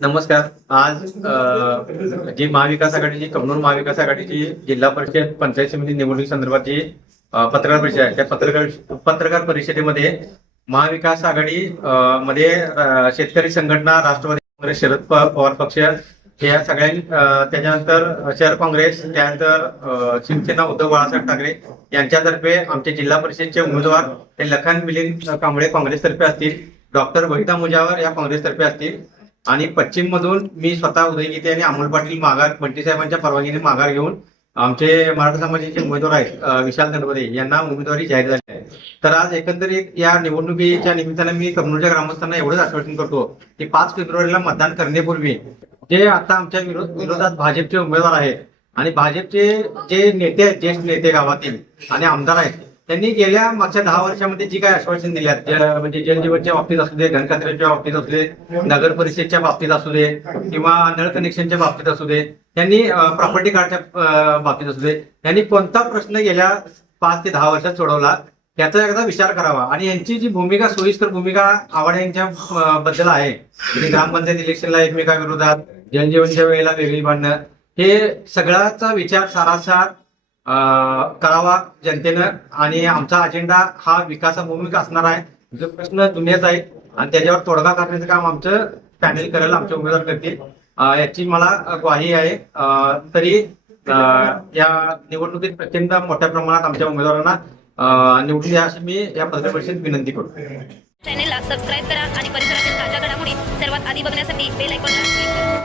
नमस्कार. आज जी महाविकास आघाडीची कमनूर महाविकास आघाडीची जिल्हा परिषद पंचायत समिती निवडणूक संदर्भातची पत्रकार परिषद आहे. त्या पत्रकार परिषदेमध्ये महाविकास आघाडी मध्ये शेतकरी संघटना, राष्ट्रवादी काँग्रेस, शरद पवार पक्ष या सगळ्या त्याच्यानंतर शहर काँग्रेस, त्यानंतर शिवसेना उद्धव बाळासाहेब ठाकरे यांच्यातर्फे आमचे जिल्हा परिषदचे उमेदवार हे लखन मिलिंद कांबळे काँग्रेसतर्फे असतील, डॉक्टर वहिदा मुजावर या काँग्रेसतर्फे असतील आणि पश्चिम मधून मी स्वतः उदय गीते आणि अमोल पाटील माघार बंटी साहेबांच्या परवानगीने माघार घेऊन आमचे मराठा समाजाचे उमेदवार आहेत विशाल दंडवदे यांना उमेदवारी जाहीर झाली आहे. तर आज एकंदरीत या निवडणुकीच्या निमित्ताने मी कमनूरच्या ग्रामस्थांना एवढंच आश्वासन करतो की 5 फेब्रुवारीला मतदान करण्यापूर्वी जे आता आमच्या विरोधात भाजपचे उमेदवार आहेत आणि भाजपचे जे नेते आहेत, ज्येष्ठ नेते गावातील आणि आमदार आहेत, त्यांनी गेल्या मागच्या 10 वर्षामध्ये जी काही आश्वासन दिल्यात म्हणजे जलजीवनच्या बाबतीत असू दे, घनकचऱ्याच्या बाबतीत असू दे, नगर परिषदच्या बाबतीत असू दे किंवा नळ कनेक्शनच्या बाबतीत असू दे, त्यांनी प्रॉपर्टी कार्डच्या बाबतीत असू दे, त्यांनी कोणता प्रश्न गेल्या 5 ते 10 वर्षात सोडवला याचा एकदा विचार करावा. आणि यांची जी भूमिका, सोयीस्कर भूमिका आव्हाड यांच्या बद्दल आहे, ग्रामपंचायत इलेक्शनला एकमेकाविरोधात, जलजीवनच्या वेळेला वेगळी भांडणं, हे सगळ्याचा विचार सारासार करावा जनतेनं. आणि आमचा अजेंडा हा विकासाभूमिक असणार आहे. जो प्रश्न दुनियाचा आहे आणि त्याच्यावर तोडगा काढण्याचं काम आमचं पॅनल करेल, आमचे उमेदवार करतील, याची मला ग्वाही आहे. तरी या निवडणुकीत प्रचंड मोठ्या प्रमाणात आमच्या उमेदवारांना निवडून द्या अशी मी या पत्रकार परिषदेत विनंती करतो. चॅनेलला सबस्क्राईब करा आणि परिसरातील ताज्या घडामोडी सर्वात आधी बघण्यासाठी बेल आयकॉनला क्लिक करा.